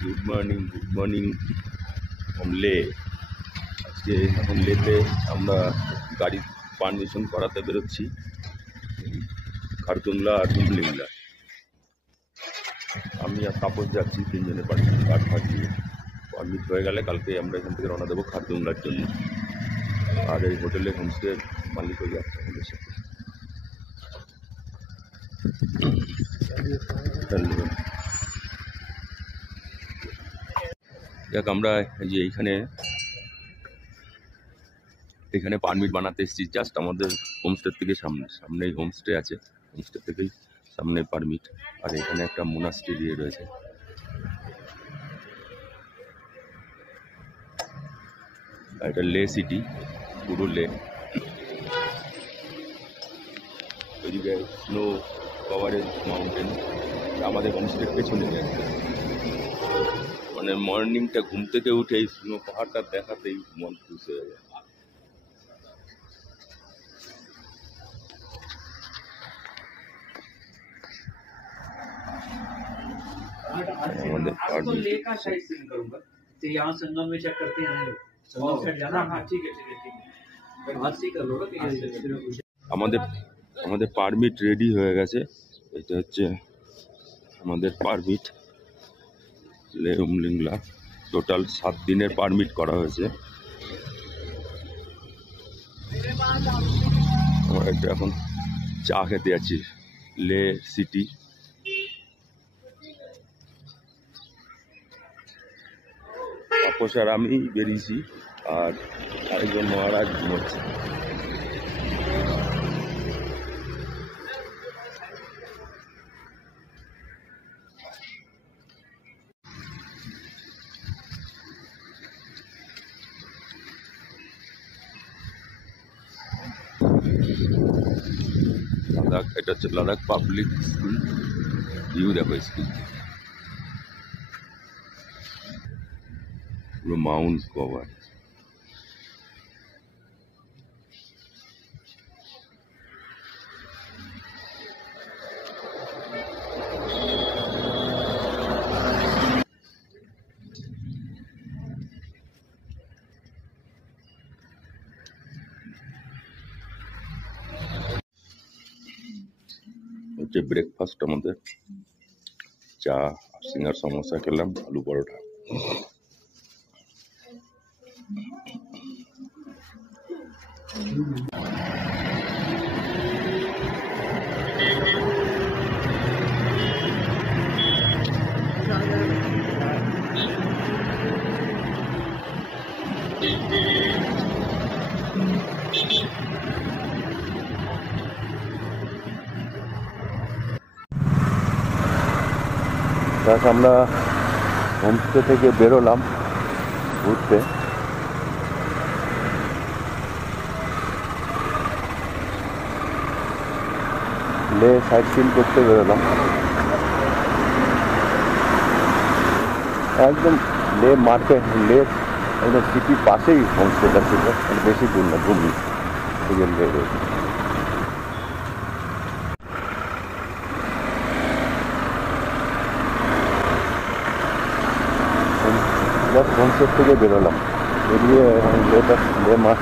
Good morning from লে। আজকে এখন লেতে আমরা গাড়ি পারমিশন করাতে বেরোচ্ছি খারদুংলা আর উমলিংলা। আমি আর তাপস যাচ্ছি, তিনজনে পারমিট হয়ে গেলে কালকে আমরা এখান থেকে রওনা দেবো খারদুংলার জন্য। আর এই হোটেলে হোমস্টে মালিক হয়ে যাচ্ছে আমাদের সাথে। দেখ আমরা এই যে এখানে পারমিট বানাতে এসেছি, জাস্ট আমাদের হোমস্টে থেকে সামনেই হোমস্টে আছে, হোমস্টে থেকেই সামনে পারমিট। আর এখানে একটা মোনাস্ট্রি রয়েছে। এটা লে সিটি, পুরো লে। ওইদিকে স্নো কভারেজ মাউন্টেন, আমাদের হোমস্টের পেছনে। মানে মর্নিংটা ঘুম থেকে উঠে এই স্নো পাহাড়টা দেখাতেই মন খুশি হয়ে যায়। আমাদের পারমিট রেডি হয়ে গেছে। এটা হচ্ছে আমাদের পারমিট লে উমলিংলা। টোটাল 7 দিনের পারমিট করা হয়েছে। আমরা এখন চা খেতে যাচ্ছি লে সিটি। তাপস আর আমি বেরিয়েছি, আর আরেকজন মহারাজ ঘুমোচ্ছে। লাদাখ, এটা হচ্ছে লাদাখ পাবলিক স্কুল। ভিউ দেখো স্কুল, পুরো মাউন্ট কভার। হচ্ছে ব্রেকফাস্ট আমাদের, চা, সিঙ্গার, সমোসা খেলাম, আলু পরোটা। আমরা হোমস্টে থেকে বেরোলাম ঘুরতে। লে সাইট সিন করতে বেরোলাম। একদম লে মার্কেট, লে একদম সিটির পাশেই হোমস্টেটা ছিল, বেশি দূর না, 2 মিনিট লে রয়েছে। হোমস্টে থেকে বেরোলাম, বেরিয়ে লে মাঠ।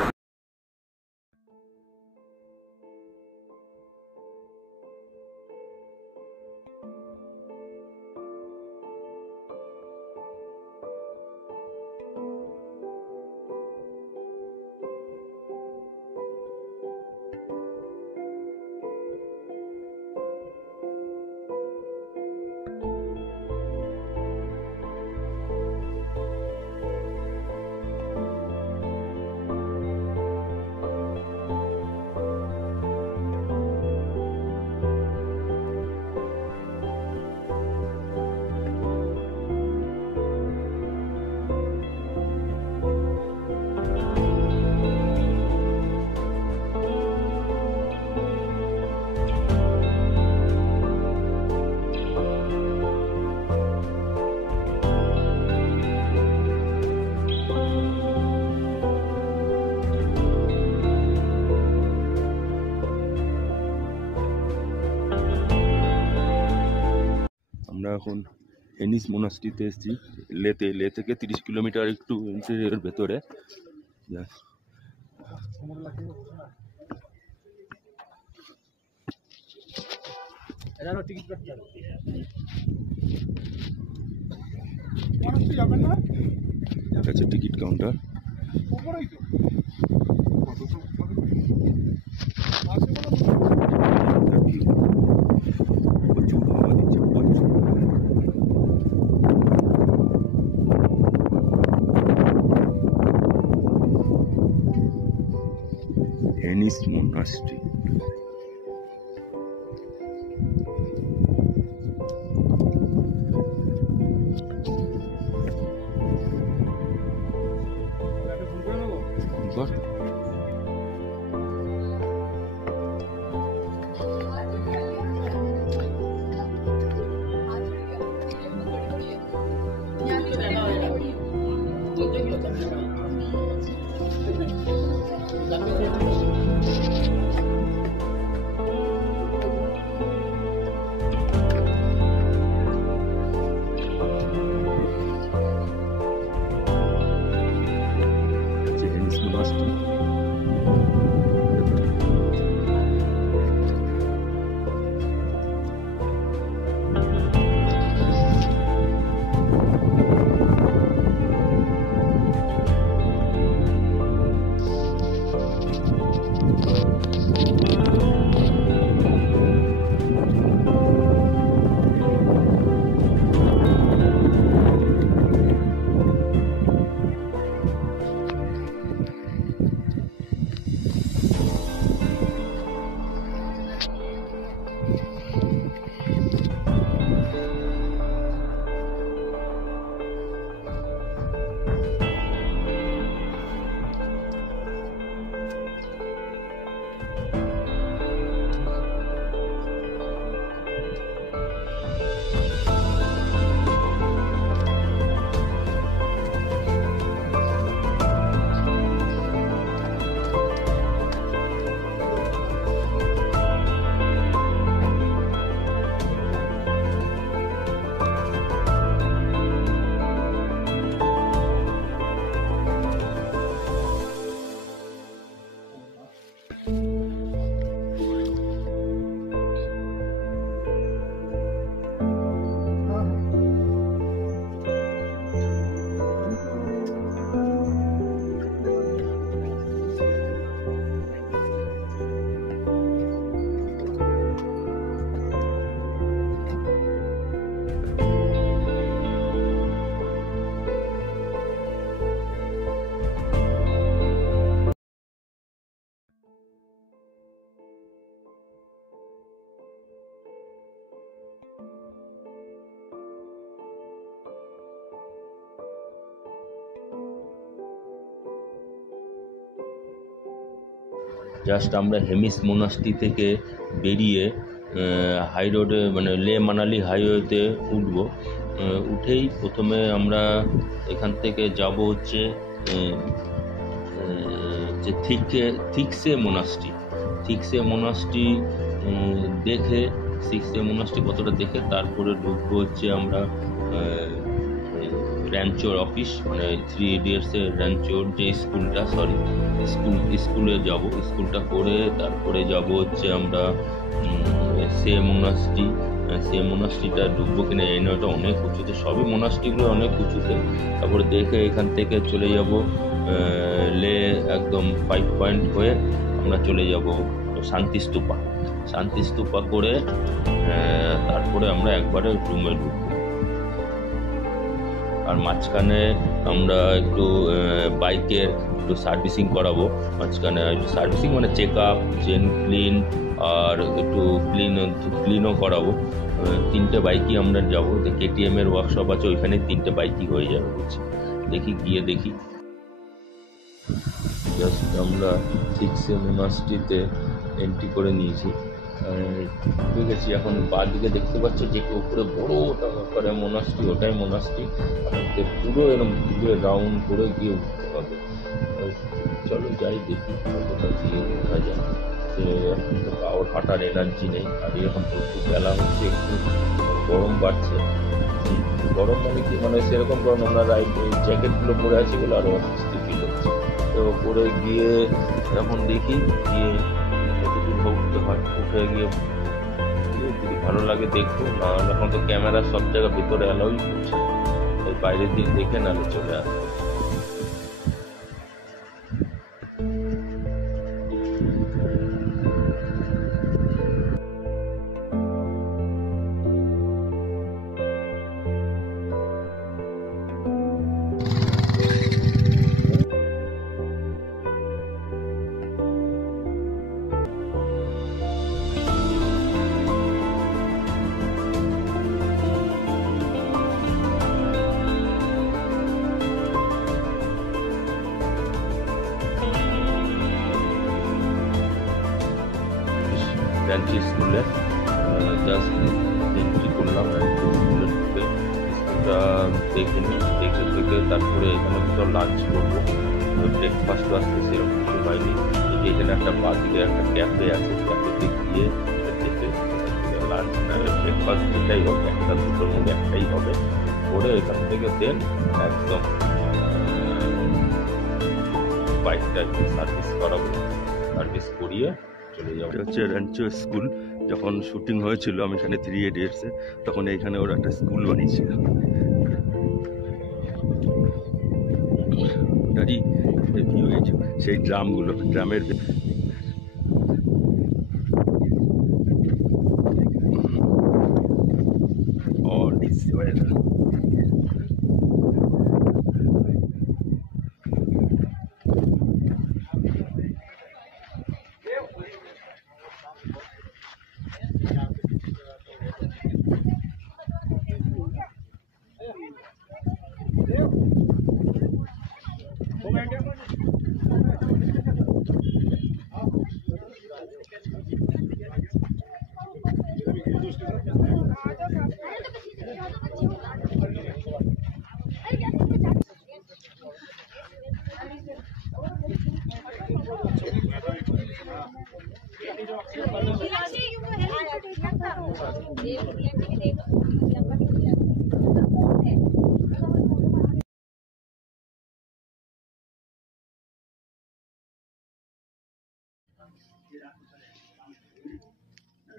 আমরা এখন হেনিস মোনাস্ট্রিতে এসেছি লেতে, লে থেকে 30 কিলোমিটার একটু ইন্টেরিয়র ভেতরে। আচ্ছা, টিকিট কাউন্টার। প্রচুর হাওয়া দিচ্ছে, প্রচুর। হেনিস মোনাস্ট্রি। হেনিস মোনাস্ট্রি। জাস্ট আমরা হেমিস মোনাস্ট্রি থেকে বেরিয়ে হাই রোডে মানে লে মানালি হাইওয়েতে উঠবো। উঠেই প্রথমে আমরা এখান থেকে যাব হচ্ছে যে থিকসে মোনাস্ট্রি দেখে, থিকসে মোনাস্ট্রি কতটা দেখে তারপরে ঢুকবো হচ্ছে আমরা র্যাঞ্চোর অফিস, মানে 3 ইডিয়টসের র্যাঞ্চোর যে স্কুলটা, স্কুলে যাব। স্কুলটা করে তারপরে যাব হচ্ছে আমরা সে মোনাস্ট্রিটা ঢুকবো কিনা এই নয়টা অনেক উঁচুতে, সবই মোনাস্ট্রিগুলো অনেক উঁচুতে। তারপরে দেখে এখান থেকে চলে যাব লে, একদম 5 পয়েন্ট হয়ে আমরা চলে যাব শান্তি স্তূপা করে তারপরে আমরা একবারে রুমে ঢুকবো। আর মাঝখানে আমরা একটু বাইকের একটু সার্ভিসিং করাবো। মাঝখানে একটু সার্ভিসিং মানে চেক আপ, চেন ক্লিন, আর একটু ক্লিনও করাবো। 3টে বাইকই আমরা যাবো। KTM এর ওয়ার্কশপ আছে, ওইখানে 3টে বাইকই হয়ে যাবে বলছি। দেখি জাস্ট আমরা থিকসে মোনাস্ট্রিতে এন্ট্রি করে নিয়েছি, ঠিক আছে। এখন বাঁ দিকে দেখতে পাচ্ছ যে উপরে বড় করে মোনাস্ট্রি, ওটাই মোনাস্ট্রি। আমাদের পুরো এরকম ঘুরে রাউন্ড করে গিয়ে উঠতে হবে। চলো যাই, দেখি কতটা গিয়ে দেখা যায়। এখন তো কারোর হাঁটার এনার্জি নেই, আর এখন তো একটু বেলা হচ্ছে, একটু গরম বাড়ছে। গরম মানে কি, মানে সেরকম গরম আমরা জ্যাকেটগুলো পরে আছি বলে আরো অস্বস্তি ফিল হচ্ছে। তো পরে গিয়ে এখন দেখি গিয়ে কতদূর উঠতে হয়, উঠে গিয়ে যদি ভালো লাগে দেখবো, না এখন তো ক্যামেরা সব জায়গা ভেতরে অ্যালাউই করছে, তাই বাইরের দিক দেখে নাহলে চলে আসবে। ব্যাঞ্চি স্কুলে জাস্ট এন্ট্রি করলাম, স্কুলে ঢুকে স্কুলটা দেখে নিই, দেখে তারপরে এখানে কোথাও লাঞ্চ করবো। ব্রেকফাস্ট আসতে সেরকম কিছু হয়নি। এখানে একটা বাদিকে একটা ক্যাফে আছে, ক্যাফেতে গিয়ে দেখে লাঞ্চ না ব্রেকফাস্ট যেটাই হোক একটা দুটোর মধ্যে একটাই হবে, করে এখান থেকে দেন একদম বাইকটা সার্ভিস করাবো, সার্ভিস করিয়ে চলে যাবো। এটা হচ্ছে র্যাঞ্চো স্কুল। যখন শুটিং হয়েছিল আমি এখানে 3 Idiots-এ, তখন এইখানে ওরা একটা স্কুল বানিয়েছিল। সেই ড্রামগুলো, ড্রামের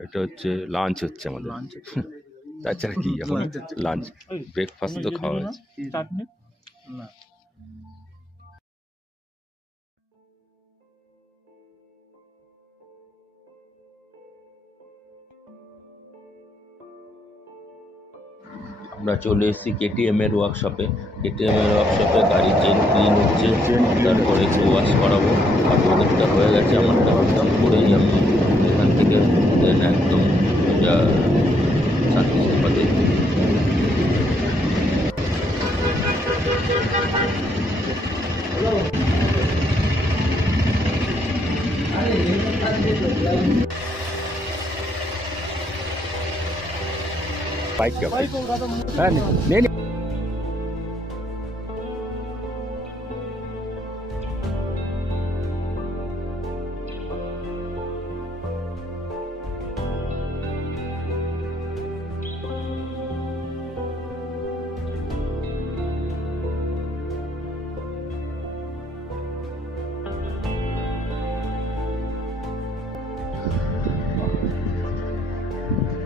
এটা হচ্ছে লাঞ্চ হচ্ছে আমাদের। তাছাড়া কি এখন লাঞ্চ, ব্রেকফাস্ট তো খাওয়া হয়েছে। আমরা চলে এসেছি KTM এর ওয়ার্কশপে। KTM এর ওয়ার্কশপে গাড়ি চেন ক্লিন হচ্ছে, তারপরে একটু ওয়াশ করাবো। আর ওদেরটা হয়ে গেছে, আমারটা করেই আমি এখান থেকে দেন একদম সার্ভিস পাতে। बाइक का नहीं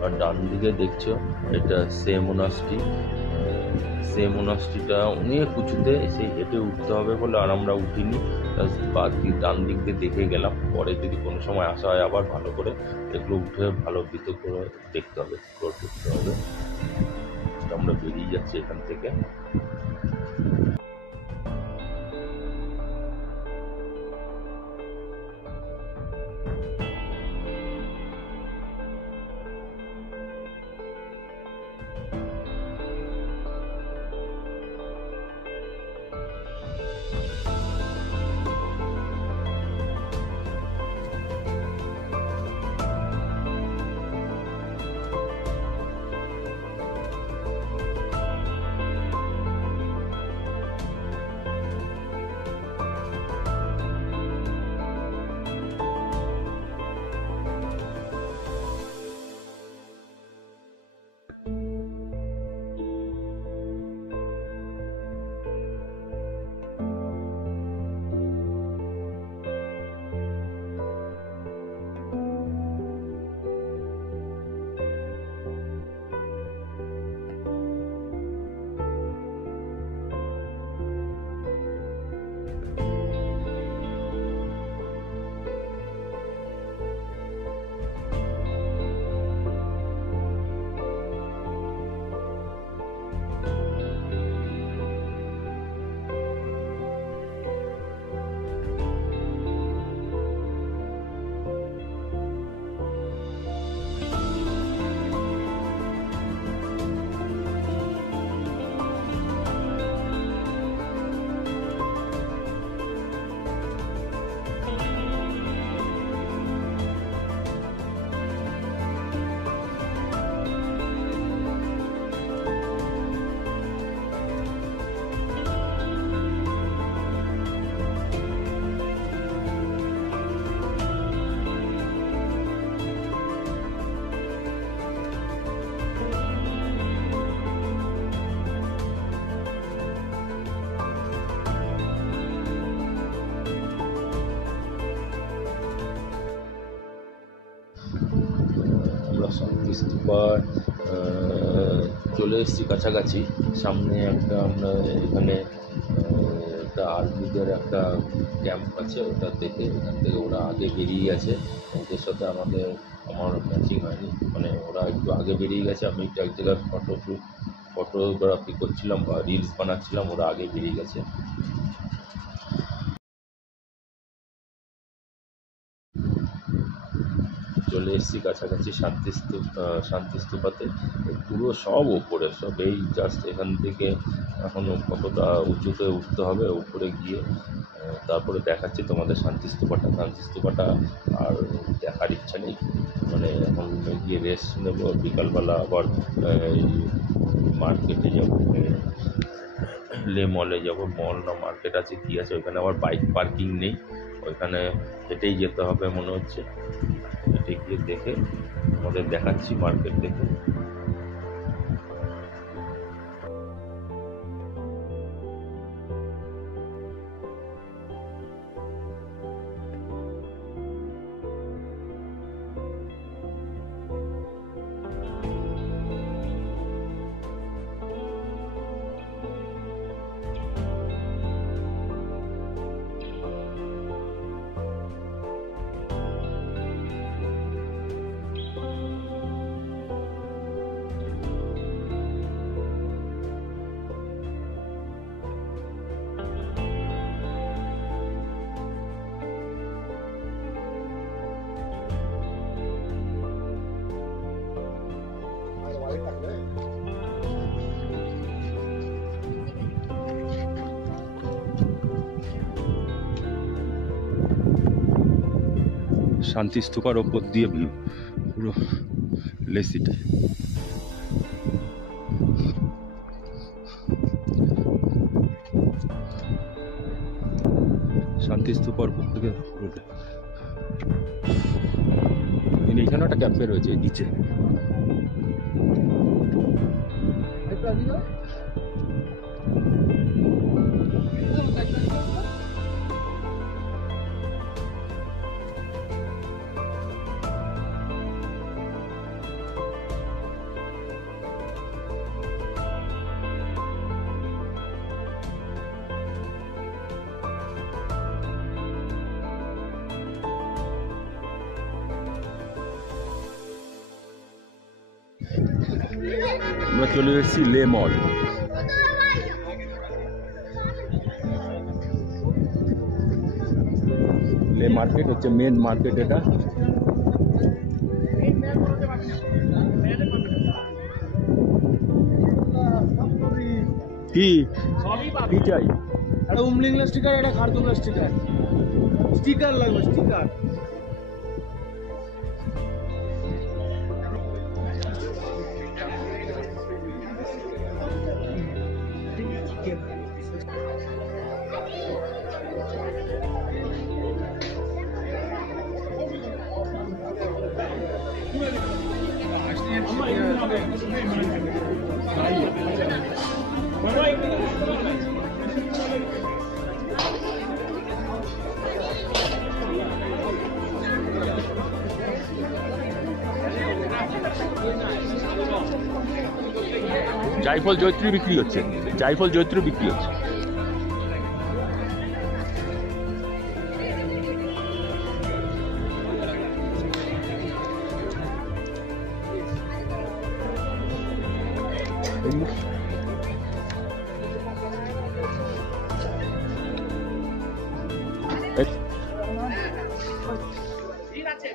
আর ডান দিকে দেখছো এটা সে মোনাস্ট্রি। সে মোনাস্ট্রিটা অনেক উঁচুতে, সেই হেঁটে উঠতে হবে বলে আর আমরা উঠিনি, বাদ দিয়ে ডান দিক দিয়ে দেখে গেলাম। পরে যদি কোনো সময় আসা হয় আবার ভালো করে এগুলো উঠে ভালো ভিতর করে দেখতে হবে, এক্সপ্লোর করতে হবে। আমরা বেরিয়ে যাচ্ছি এখান থেকে। এবার চলে এসেছি কাছাকাছি। সামনে একটা আমরা এখানে একটা আর্মিদের একটা ক্যাম্প আছে, ওটা দেখে এখান থেকে ওরা আগে বেরিয়ে গেছে। ওদের সাথে আমার ম্যাচিং হয়নি, মানে ওরা একটু আগে বেরিয়ে গেছে। আমি এক জায়গায় ফটোগ্রাফি করছিলাম বা রিলস বানাচ্ছিলাম, ওরা আগে বেরিয়ে গেছে। চলে এসেছি কাছাকাছি শান্তিস্তূপাতে। পুরো সব ওপরে, সব এই জাস্ট এখান থেকে এখনও কতটা উঁচুতে উঠতে হবে, উপরে গিয়ে তারপরে দেখাচ্ছি তোমাদের শান্তিস্তূপাটা। আর দেখার ইচ্ছা নেই, মানে এখন গিয়ে রেস্ট নেবো। বিকালবেলা আবার এই মার্কেটে যাবো, লে মলে যাবো। মল না মার্কেট আছে কি আছে, ওইখানে আবার বাইক পার্কিং নেই, ওইখানে হেঁটেই যেতে হবে মনে হচ্ছে। হেঁটে গিয়ে দেখে আমাদের দেখাচ্ছি মার্কেট দেখে। শান্তিস্তূপার ওপর দিয়ে ভিউ পুরো লেসিটা। শান্তিস্তূপার উপর থেকে এইখানে একটা ক্যাফে রয়েছে নিচে। আমরা চলে এসেছি লে মল। লে মার্কেট হচ্ছে মেন মার্কেট এটা। কি কি চাই? একটা উমলিংলা স্টিকার, একটা খারদুংলা স্টিকার লাগবে, স্টিকার। জায়ফল জয়ত্রী বিক্রি হচ্ছে, জায়ফল জয়ত্রী বিক্রি হচ্ছে। ঠিক আছে